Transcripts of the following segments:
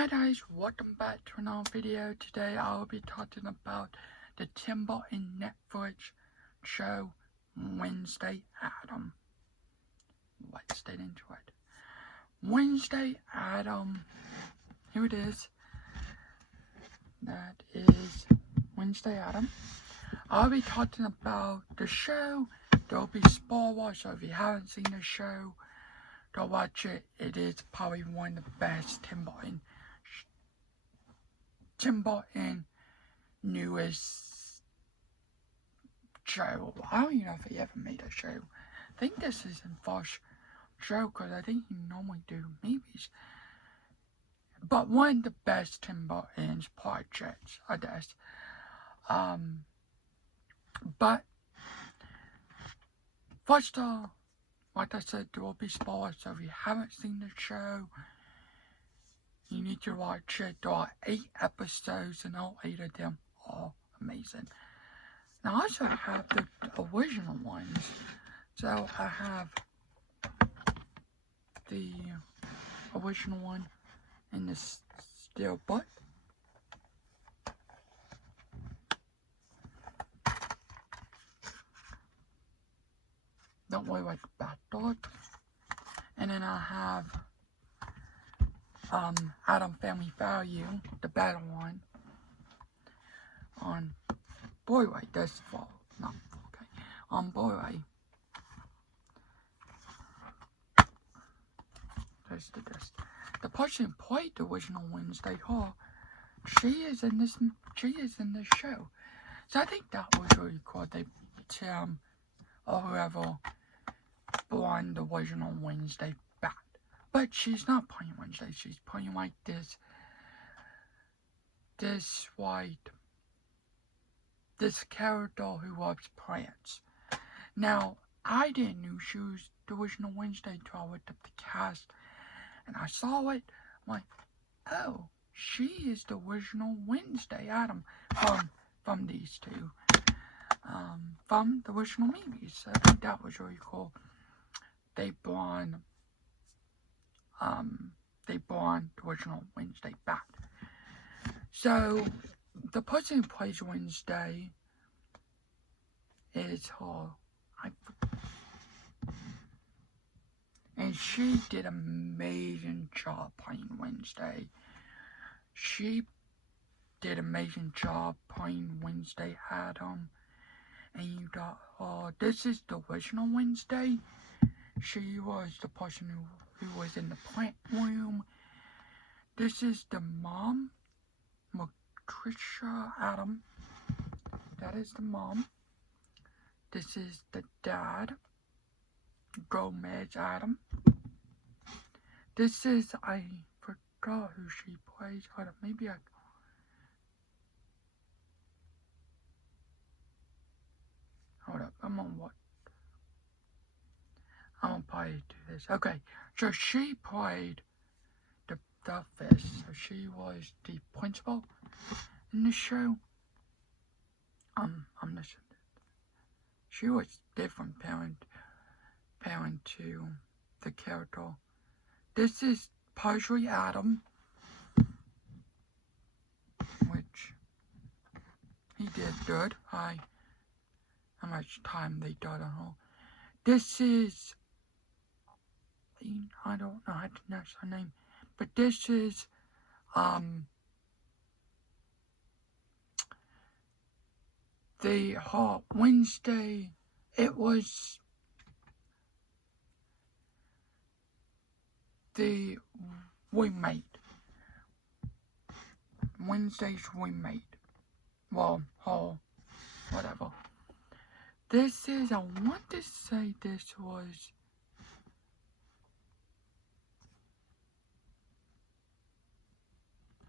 Hi guys, welcome back to another video. Today I will be talking about the Tim Burton Netflix show Wednesday Addams. Let's get into it. Wednesday Addams. Here it is. That is Wednesday Addams. I'll be talking about the show. There'll be spoilers, so if you haven't seen the show, go watch it. It is probably one of the best Tim Burton newest show. I don't even know if he ever made a show. I think this is his first show because I think he normally do movies. But one of the best Tim Burton's projects, I guess. But first of all, like I said, there will be spoilers, so if you haven't seen the show, you need to watch it. There are 8 episodes, and all 8 of them are amazing. Now, I also have the original ones. So, I have the original one in the steel book. Don't worry about the back door. And then I have Addams Family Value, the better one, on Blu-ray. This fall, not okay, on Blu-ray. There's the disc. The person who played the original Wednesday Hall, she is in this show. So I think that was really cool. They Tim or whoever brought the original Wednesday back. But she's not playing Wednesday, she's playing like this character who loves plants. Now, I didn't know she was the original Wednesday until I looked up the cast and I saw it. I'm like, oh, she is the original Wednesday Addams from these two. From the original movies. So I think that was really cool. They brought the original Wednesday back. So the person who plays Wednesday is her, and she did an amazing job playing Wednesday. She did an amazing job playing Wednesday Addams. And you got this is the original Wednesday. She was the person who was in the plant room. This is the mom, Patricia Addams. That is the mom. This is the dad, Gomez Addams. This is, I forgot who she plays. Hold on, maybe I... Hold up, I'm on what? I'm gonna probably do this. Okay, so she played the fish. So she was the principal in the show. I'm listening. She was different parent to the character. This is Patricia Addams, which he did good. How much time they got on her. This is, I don't know how to pronounce her name, but this is, her Wednesday, it was the remake. Wednesday's remake. Well, her, whatever. This is, I want to say this was,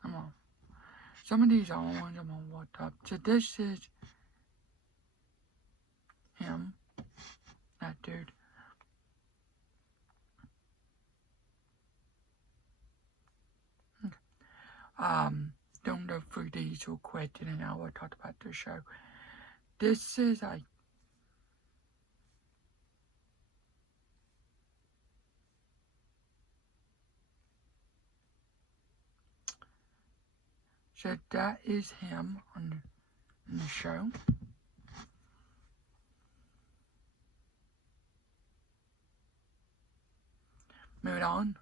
come on, some of these are ones I'm gonna look up. So this is him, that dude. Okay. Don't go through these real quick, and then I will talk about the show. This is, So that is him on the show. Moving on.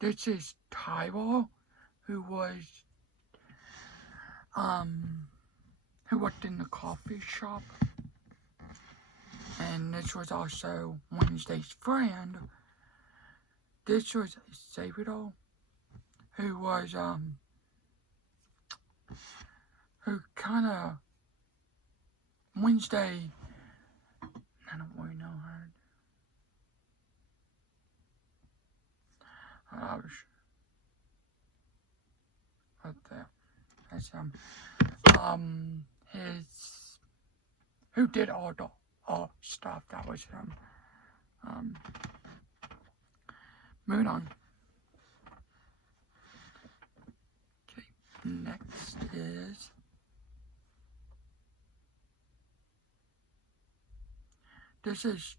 This is Tyrell, who worked in the coffee shop. And this was also Wednesday's friend. This was Sabado, who was, who kind of, Wednesday, I don't really know her. What the, that's, his, who did all the, stuff, that was him. Moving on. Okay, next is this is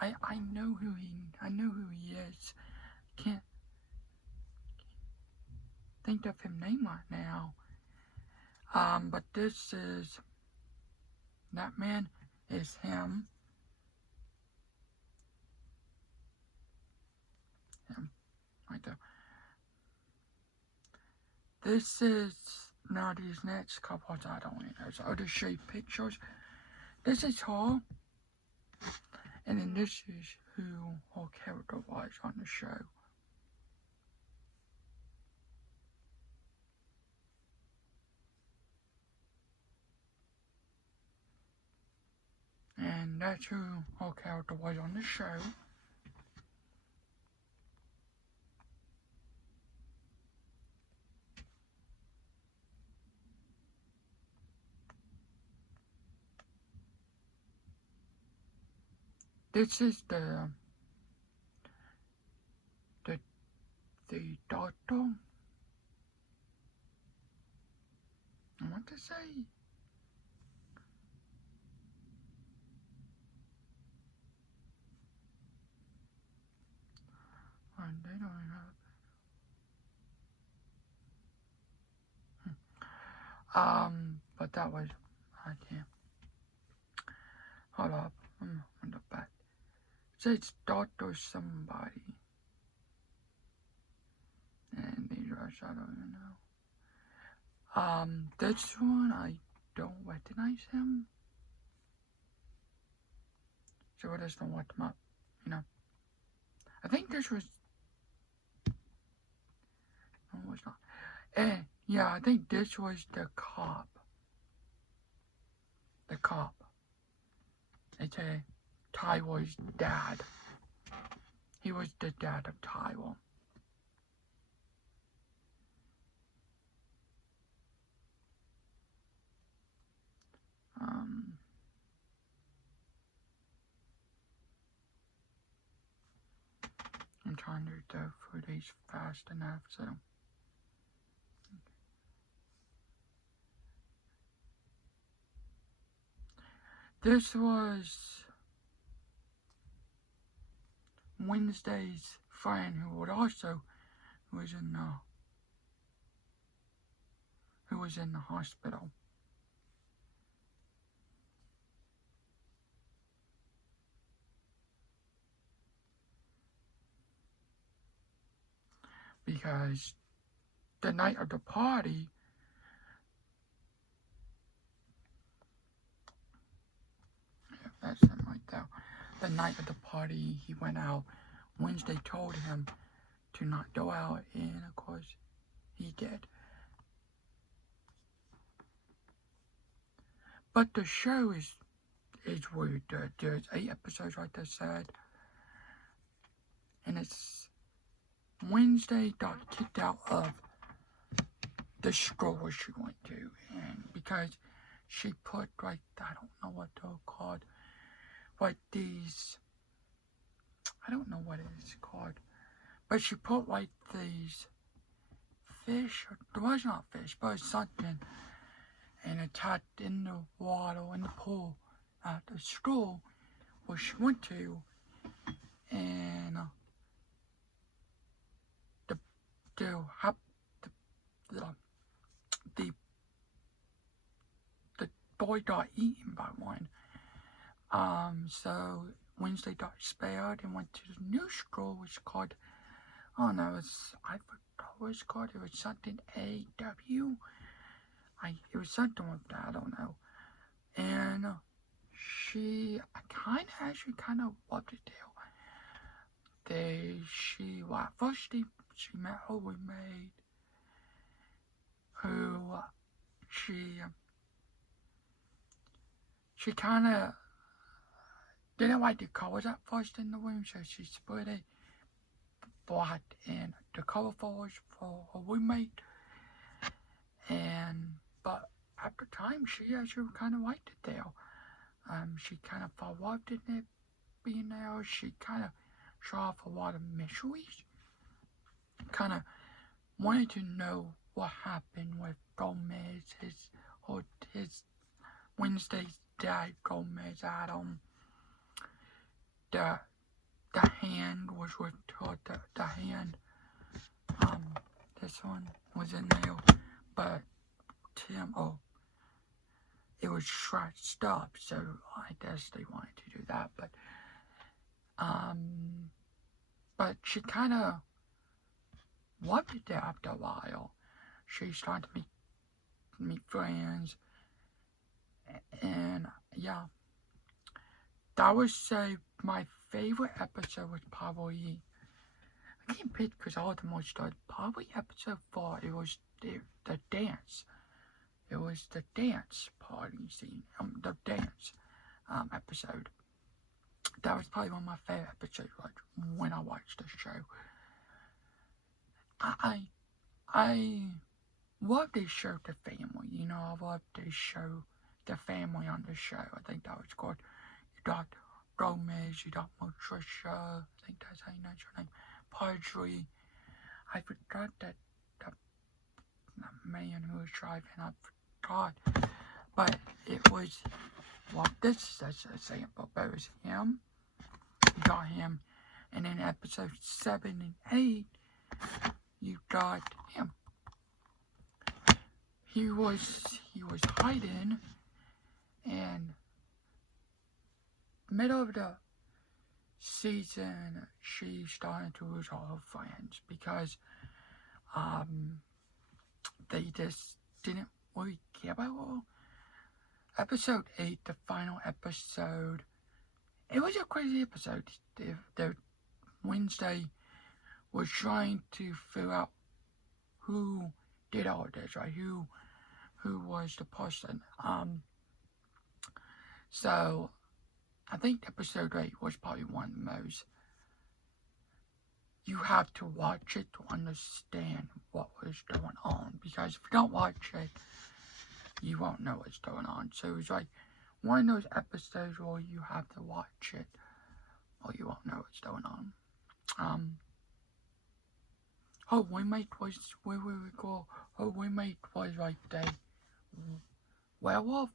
I know who he is. Can't think of his name right now. But this is that man is him. Right there. This is now these next couples I don't know. So I'll just show you pictures. This is her. And then this is who her character was on the show. And that's who her character was on the show. This is the doctor. I want to say. And they don't have. But that was, I can't. Hold up, I'm on the back. It says Doctor somebody. And these are, I don't even know. This one, I don't recognize him. So I just don't look them up, you know. I think this was, no, it was not. Yeah, I think this was the cop. The cop. It's Tyrell's dad. He was the dad of Tyrell. I'm trying to go through these fast enough, so. This was Wednesday's friend who was in the hospital. Because the night of the party, that's him right there. The night of the party, he went out. Wednesday told him to not go out, and of course, he did. But the show is weird. There's 8 episodes, like I said, and it's Wednesday got kicked out of the school she went to, and because she put like, I don't know what they're called, like these, I don't know what it is called, but she put like these fish, it was not fish, but it's something, and attached in the water, in the pool at the school, where she went to, and the the boy got eaten by one. So Wednesday got spared and went to the new school, which was called, oh no, I forgot what it's called. It was something AW. It was something like that. I don't know. And she actually kind of loved it there. First she met her roommate, who she kind of didn't like the colors at first in the room, so she split it black and the colorfuls for her roommate. But after time, she actually kind of liked it there. She kind of fell loved in it being there. She kind of showed off a lot of mysteries. Kind of wanted to know what happened with Gomez, his Wednesday's dad, Gomez, Adam. The hand was with her. The hand. This one was in there, but it was scratched up, so I guess they wanted to do that. But she kind of loved it there after a while. She started to meet friends, and yeah, that was my favorite episode was probably, I can't pick because all of them was good. Probably episode 4. It was the dance. It was the dance party scene. The dance episode. That was probably one of my favorite episodes. Like when I watched the show. I love this show, The Family. You know, I love this show, The Family on the show. I think that was good. You got Gomez, you got Patricia, I think that's how you know her name, Padre. I forgot that the man who was driving, I forgot. But it was, well, this is a example, but it was him. You got him. And in episode 7 and 8, you got him. He was hiding, and middle of the season, she started to lose all her friends because they just didn't really care about her. Episode 8, the final episode, it was a crazy episode. The Wednesday was trying to figure out who did all this, right? Who was the person. So I think episode 8 was probably one of the most. You have to watch it to understand what was going on, because if you don't watch it, you won't know what's going on. So it's like one of those episodes where you have to watch it, or you won't know what's going on. Her roommate was like the werewolf.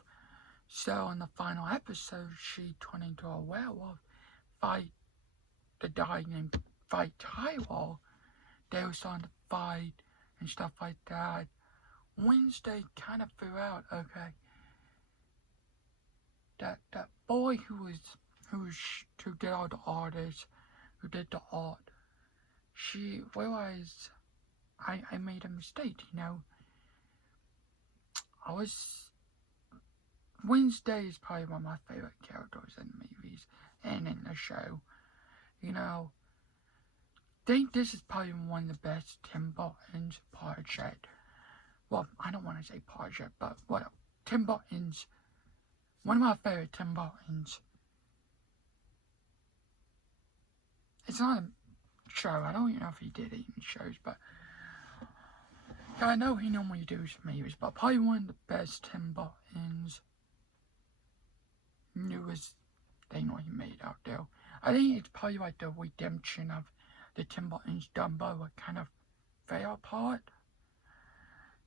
So in the final episode, she turned into a werewolf, fight the guy named Tyrell. They were starting to fight and stuff like that. Wednesday kind of figured out, okay, that boy who did all the artists, who did the art, she realized I made a mistake, you know. Wednesday is probably one of my favorite characters in the movies and in the show. You know, I think this is probably one of the best Tim Burton's project. Well, I don't want to say project, but what Tim Burton's, one of my favorite Tim Burton's. It's not a show. I don't even know if he did it in shows, but I know he normally does movies, but probably one of the best Tim Burton's newest thing he made out there. I think it's probably like the redemption of the Tim Burton's Dumbo, what kind of fell apart.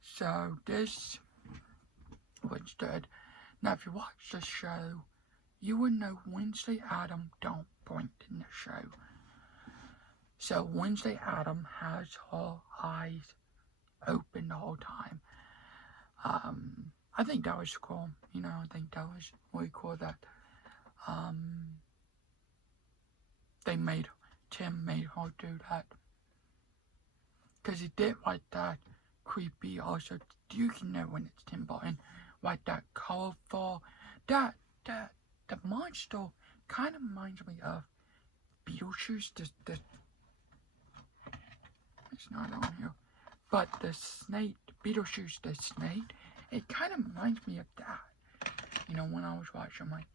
So this was good. Now if you watch the show, you would know Wednesday Adam don't blink in the show. So Wednesday Adam has her eyes open the whole time. I think that was cool. I think that was really cool that Tim made her do that. Because he did like that creepy, also, you can know when it's Tim Burton, like that colorful, the monster kind of reminds me of Beetlejuice, it's not on here, but the snake, Beetlejuice the snake, it kind of reminds me of that. When I was watching, like,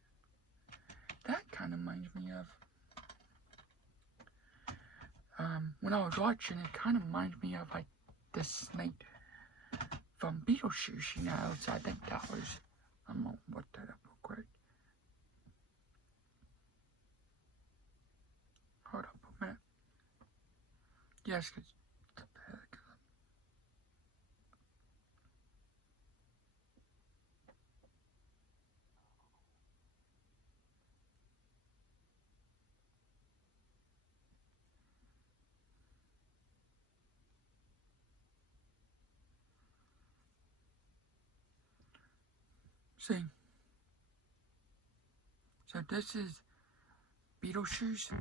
that kind of reminds me of, when I was watching, it kind of reminds me of, like, the snake from Beetlejuice, so I think that was, I'm gonna look that up real quick. Hold up a minute. Yes, because see, so this is Beetlejuice,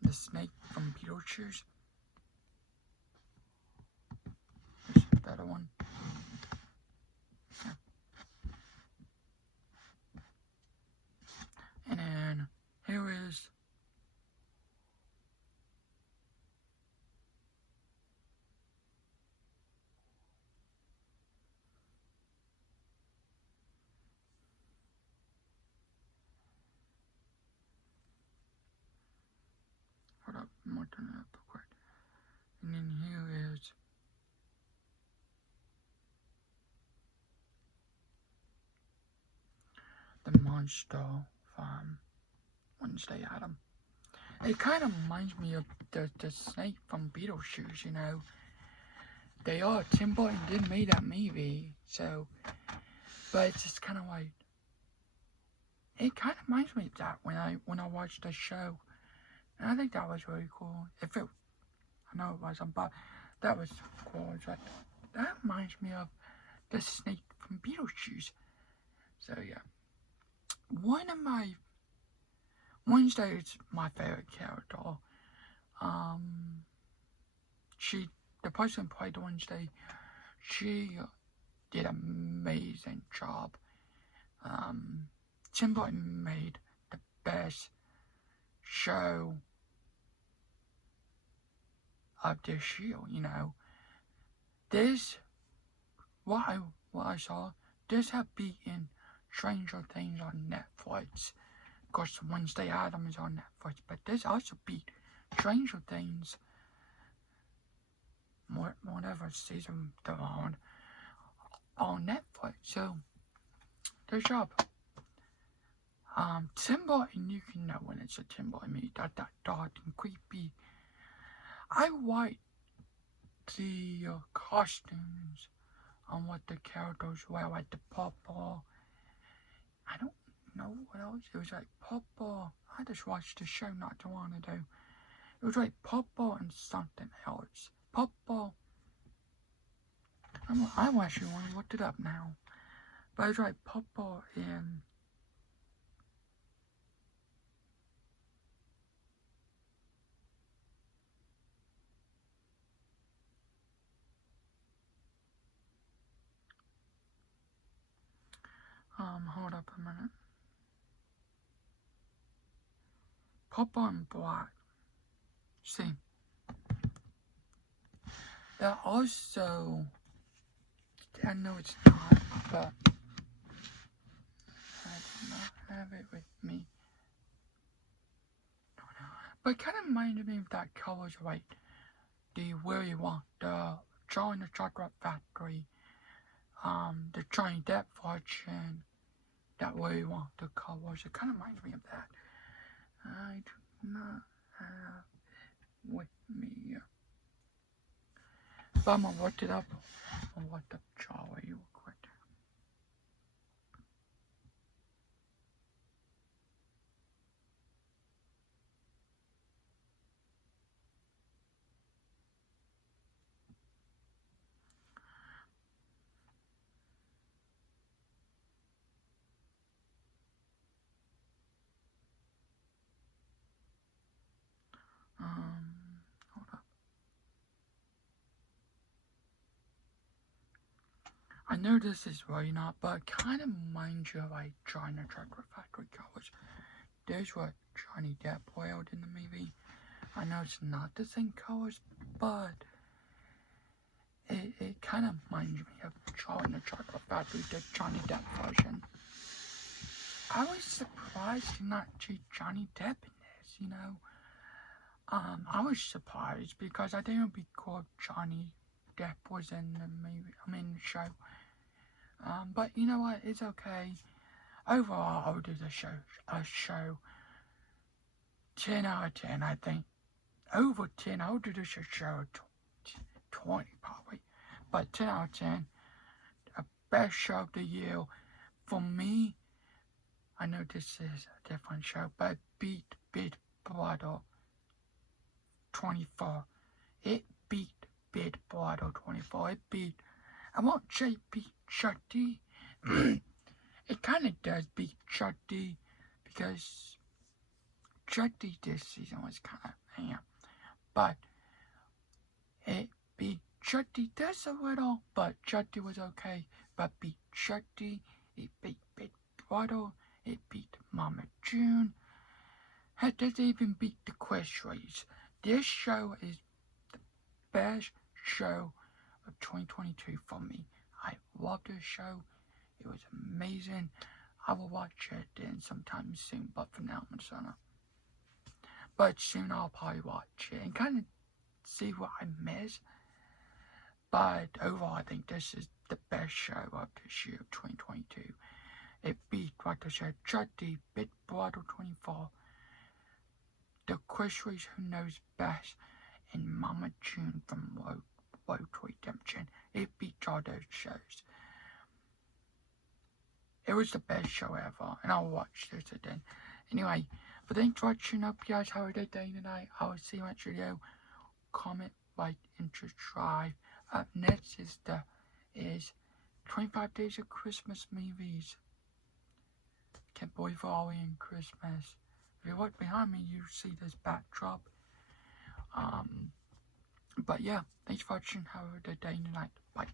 the snake from Beetlejuice. There's a better one. Yeah. And then here is hold up, I'm gonna turn it up real quick. And then here is the monster from Wednesday Adam. It kind of reminds me of the snake from Beetlejuice, They are, Tim Burton did make that movie, so, but it's just kind of like, it kind of reminds me of that when I watched the show, and I think that was really cool. I know it wasn't, but that was cool. It's like, that reminds me of the snake from Beetlejuice. So yeah, Wednesday is my favorite character. The person who played Wednesday, she did an amazing job. Tim Burton made the best show of this year, This, what I saw, this had beaten Stranger Things on Netflix. Of course, Wednesday Addams is on Netflix, but this also beat Stranger Things, whatever season they're on Netflix. So, good job. Tim Burton, you can know when it's a Tim Burton movie. That dark and creepy. I like the costumes on what the characters wear, like the purple. I don't know what else. It was like purple. I just watched the show not too long ago. It was like purple and something else. Purple. I actually want to look it up now. But it's like purple and hold up a minute. Purple and black. See. There also, I know it's not, but I do not have it with me. But it kind of reminded me of that colors, like the Willy Wonka, Charlie and the Chocolate Factory, the Johnny Depp version, that Willy Wonka colors. It kind of reminds me of that. I do not have with me. But I'm gonna look it up. I'll look up Charlie real quick. I know this is really not, but it kind of reminds you of like China Chocolate Factory colors. There's what Johnny Depp wore in the movie. I know it's not the same colors, but it kind of reminds me of China Chocolate Factory, the Johnny Depp version. I was surprised to not see Johnny Depp in this, you know. I was surprised because I think it would be cool if Johnny Depp was in the movie, the show. But you know what? It's okay. Overall, I'll do the show 10 out of 10. I think over 10. I'll do this show 20 probably, but 10 out of 10. The best show of the year for me. I know this is a different show, but beat Big Brother 24. It beat Big Brother 24. It beat, I won't say beat Chucky. It kind of does beat Chucky because Chucky this season was kind of, but it beat Chucky just a little, but Chucky was okay. But beat Chucky, it beat Big Brother, it beat Mama June. It doesn't even beat the Quiz Race. This show is the best show of 2022 for me. I love this show. It was amazing. I will watch it in sometime soon, but for now I'm gonna. But soon I'll probably watch it and kind of see what I miss. But overall, I think this is the best show of this year, 2022. It beat, like I said, Chucky, Big Brother 24, The Quiz Race, Who Knows Best, and Mama June from Road to Redemption. It beat all those shows. It was the best show ever, and I'll watch this again. Anyway, but thanks for watching. Hope you guys have a good day tonight. I will see you next video. Comment, like, and subscribe. Up next is 25 Days of Christmas movies. Can't believe we're already in Christmas. If you look behind me, you see this backdrop. But yeah, thanks for watching. Have a good day tonight. Bye.